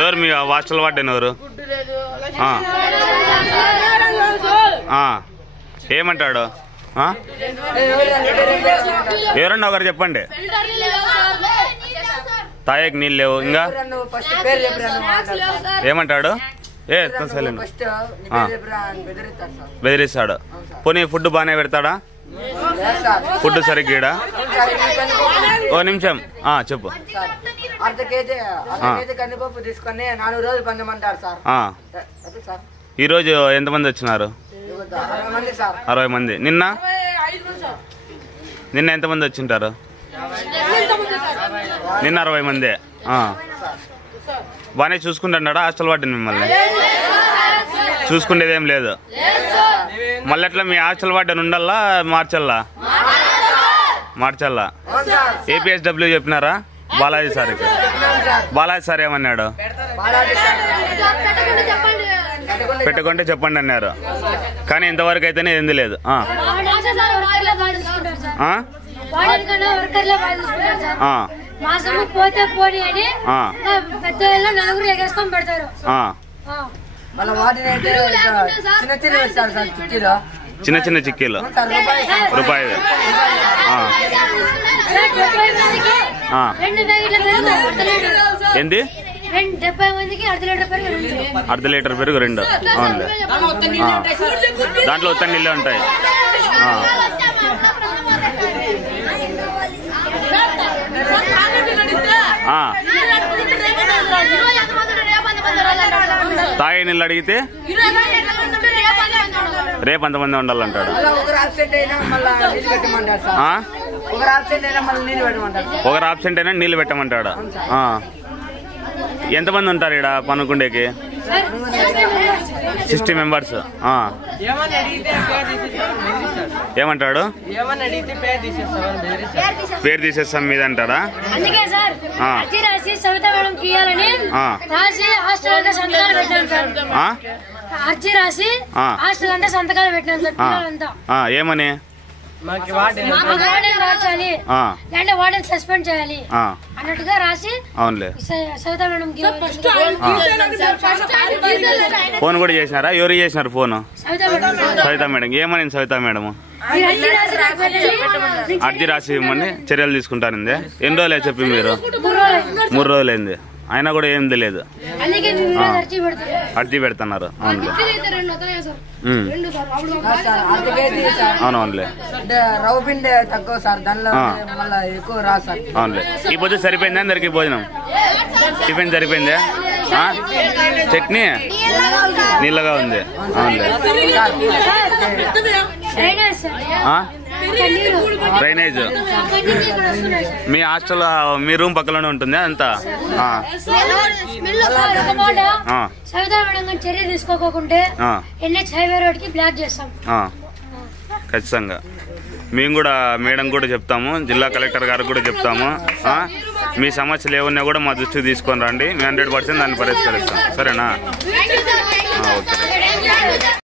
ఎవరు మీ hostel warden ఎవరు? ఏమంటాడు? ఎవరన్నా ఒకరు చెప్పండి. తాయకు నీళ్ళు లేవు. ఇంకా ఏమంటాడు? బెదిరిస్తాడు. పోనీ ఫుడ్ బాగానే పెడతాడా? ఫుడ్ సరిగ్గా? ఓ నిమిషం చెప్పు. కందిపప్పు తీసుకొని 4 రోజులు పందమంటారు సార్. ఈరోజు ఎంతమంది వచ్చినారు? 60 మంది. నిన్న ఎంతమంది వచ్చింటారు? నిన్న 60 మంది. బాగానే చూసుకుంటున్నాడా హాస్టల్ వార్డెన్ మిమ్మల్ని? చూసుకునేదేం లేదు. మళ్ళీ ఎట్లా మీ హాస్టల్ వార్డెన్ ఉండాలా మార్చల్లా? మార్చల్లా. ఏపీఎస్డబ్ల్యూ చెప్పినారా బాలాజీ సార్కి? బాలాజీ సార్ ఏమన్నాడు? పెట్టుకుంటే చెప్పండి అన్నారు. కానీ ఇంతవరకు అయితేనే ఏంది లేదు. చిన్న చిన్న చిక్కీలు రూపాయి. ఏంది? 1/2 లీటర్ పెరుగు 2. అవునులే. దాంట్లో ఉత్త నీళ్ళే ఉంటాయి. తాగే నీళ్ళు అడిగితే రేపు అంతమంది ఉండాలంటాడు. ఒకరు ఆబ్సెంట్ అయినా నీళ్ళు పెట్టమంటాడు. ఎంతమంది ఉంటారు ఇక్కడ పనుకుండేకి? 60 మెంబర్స్. ఏమంటాడు? పేరు తీసేస్తాం మీద అంటాడా? ఏమని? సస్పెండ్ చేయాలి అన్నట్టుగా రాసి. అవునులే. ఫోన్ కూడా చేసినారా? ఎవరు చేసినారు ఫోన్? సవితా మేడం. ఏమని సవితా మేడం? అర్జీ రాసి ఇవ్వమని చర్యలు తీసుకుంటానండి. ఎన్ని రోజులే చెప్పి మీరు? 3 రోజులైంది. అయినా కూడా ఏం తెలియదు. అర్జీ పెడుతున్నారు. అవునులే. అవునవునులే. అవునులే. ఈ పొద్దు సరిపోయిందా అందరికి భోజనం? టిఫిన్ సరిపోయిందా? చట్నీ నీళ్ళగా ఉంది. అవునులే. డ్రైనేజ్ మీ హాస్టల్ మీ రూమ్ పక్కలోనే ఉంటుంది అంతా? చర్య తీసుకోకుంటే బ్లాక్ చేస్తాం ఖచ్చితంగా. మేము కూడా మేడం కూడా చెప్తాము, జిల్లా కలెక్టర్ గారికి కూడా చెప్తాము. మీ సమస్యలు ఏమన్నా కూడా మా దృష్టికి తీసుకొని రండి. మేము 100% దాన్ని పరిష్కరిస్తాం. సరేనా? ఓకే.